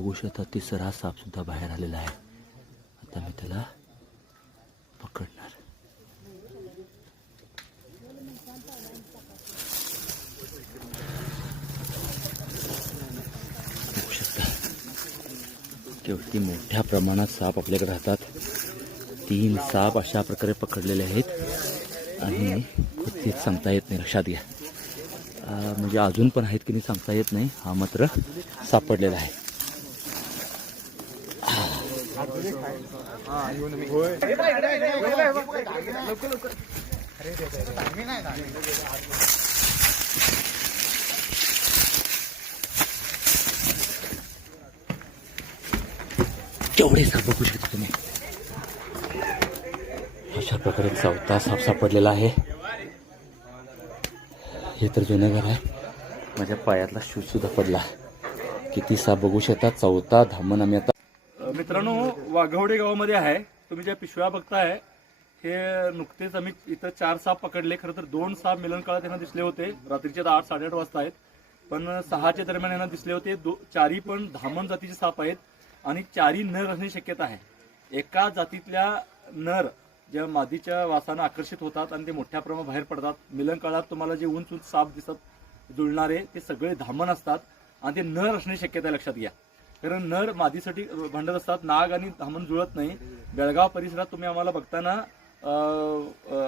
बघू शकता तिसरा साप सुद्धा बाहेर आलेला आहे। आता मी त्याला पकडणार। बघू शकता केवढी मोठ्या प्रमाणात साप आपल्याकडे राहतात। 3 साप अशा प्रकारे पकडलेले आहेत आणि ते सांगता येत नाही, लक्षात घ्या। म्हणजे अजून पण आहेत की नाही सांगता येत नाही, हा मात्र सापडलेला आहे। केवढे साप बघू शकता तुम्ही। अशा प्रकारे 4था साप सापडलेला आहे। हे तर जुनं घर आहे, माझ्या पायातला शूज सुद्धा पडला। किती साप बघू शकता। 4था धामण आम्ही आता मित्रांनो वाघवडे गावामध्ये आहे। तुम्ही ज्या पिशव्या बघताय हे नुकतेच आम्ही इथं 4 साप पकडले। खरं तर 2 साप मिलन काळात यांना दिसले होते, रात्रीचे 8 साडेआठ वाजता आहेत, पण 6च्या दरम्यान यांना दिसले होते। 4ही पण धामण जातीचे साप आहेत आणि 4ही नर असण्याची शक्यता आहे। एका जातीतल्या नर ज्या मादीच्या वासानं आकर्षित होतात आणि ते मोठ्या प्रमाणात बाहेर पडतात। मिलन काळात तुम्हाला जे उंच उंच साप दिसत जुळणारे ते सगळे धामण असतात आणि ते नर असण्याची शक्यता आहे, लक्षात घ्या। कारण नर मादीसाठी भांडत असतात, नाग आणि धामण जुळत नाही। बेळगाव परिसरात तुम्ही आम्हाला बघताना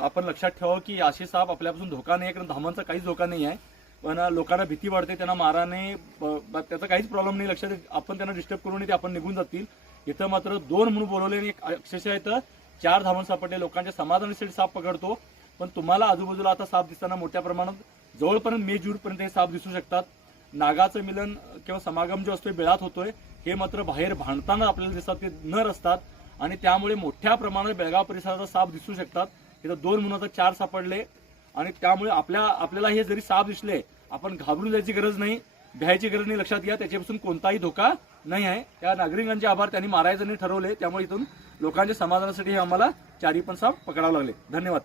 आपण लक्षात ठेवा की असे साप आपल्यापासून धोका नाही, कारण धामणचा काहीच धोका नाही आहे, पण लोकांना भीती वाटते, त्यांना माराने त्याचा काहीच प्रॉब्लेम नाही। लक्षात आपण त्यांना डिस्टर्ब करून ते आपण निघून जातील। इथं मात्र 2 म्हणून बोलवले आणि अक्षरशः इथं 4 धामण सापडले। लोकांच्या समाधानासाठी साप पकडतो, पण तुम्हाला आजूबाजूला आता साप दिसताना मोठ्या प्रमाणात जवळपर्यंत मे जूनपर्यंत हे साप दिसू शकतात। नागाचं मिलन किंवा समागम जो असतोय बेळात होतोय, हे मात्र बाहेर भांडताना आपल्याला दिसतात, ते नर असतात आणि त्यामुळे मोठ्या प्रमाणात बेळगाव परिसराचा साप दिसू शकतात। इथं 2 म्हणून आता 4 सापडले आणि त्यामुळे आपल्याला हे जरी साप दिसले आपण घाबरून जायची गरज नाही, भ्यायची गरज नाही। लक्षात घ्या, त्याच्यापासून कोणताही धोका नाही आहे। त्या नागरिकांचे आभार, त्यांनी मारायचं नाही ठरवले, त्यामुळे इथून लोकांच्या समाधानासाठी हे आम्हाला 4ही पण साप पकडावं लागले। धन्यवाद।